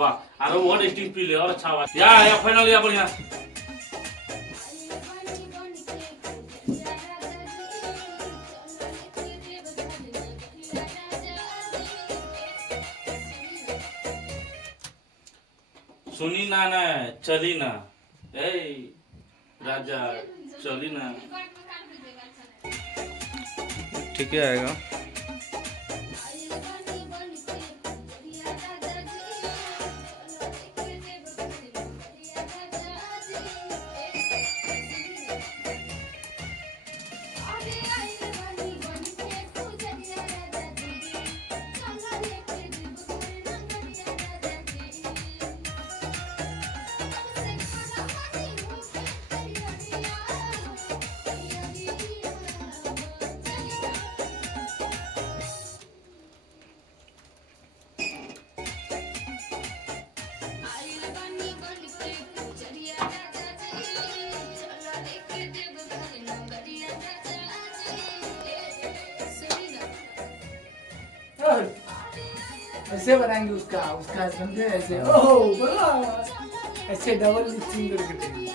वाह अरे वो टेस्टिंग पी ले और अच्छा बात या फाइनल या बढ़िया सुनी ना ना चली ना ए राजा चली ना ठीक है आएगा। ऐसे बनाएंगे उसका उसका समझे ऐसे ओह बोला ऐसे डबल लिपसिंग करके देंगे।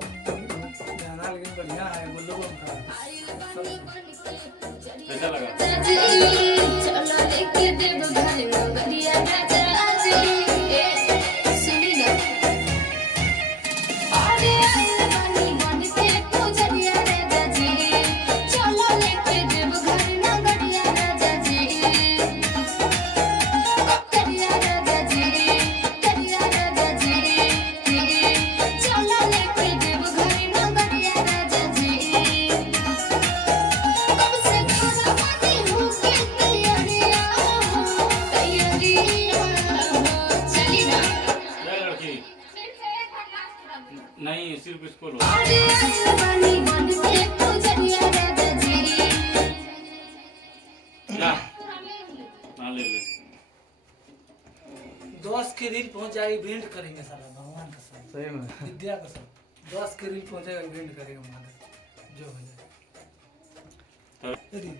गाना लेकिन बढ़िया है बोलो का कैसा लगा चलो लेके देव घर नगरिया राजा जी सुनी ना अरे आइल बन के पूजरिया राजा जी चलो लेके देव घर नगरिया राजा जी करिया राजा जी चलो लेके देव घर नगरिया राजा जी कब से खाना हो के तैयारियां चली ना क्या लड़की नहीं सिर्फ इसको लो अरे आइल बन के पूजरिया राजा जी जा ना ले ले 10 के रील पहुंच जाएगी इवेंट करेंगे साला भगवान का साथ सही में विद्या का साथ 10 के रील पहुंचेगा इवेंट करेगा महादेव जो हो जाए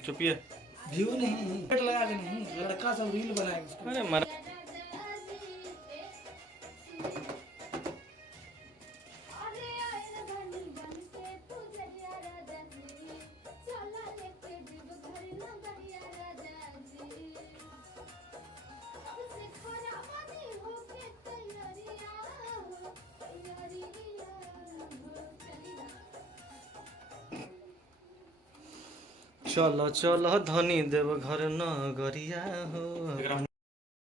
चुपिए। व्यू नहीं पेट लगा के नहीं लड़का सब रील बनाएगा उसको। अरे मर अरे आइल बन के पूजरिया राजा जी चलो लेके देव घर नगरिया राजा जी कब से खाना हो के तैयारियां चली ना चलो चलो धनी देव घर न गरिया हो।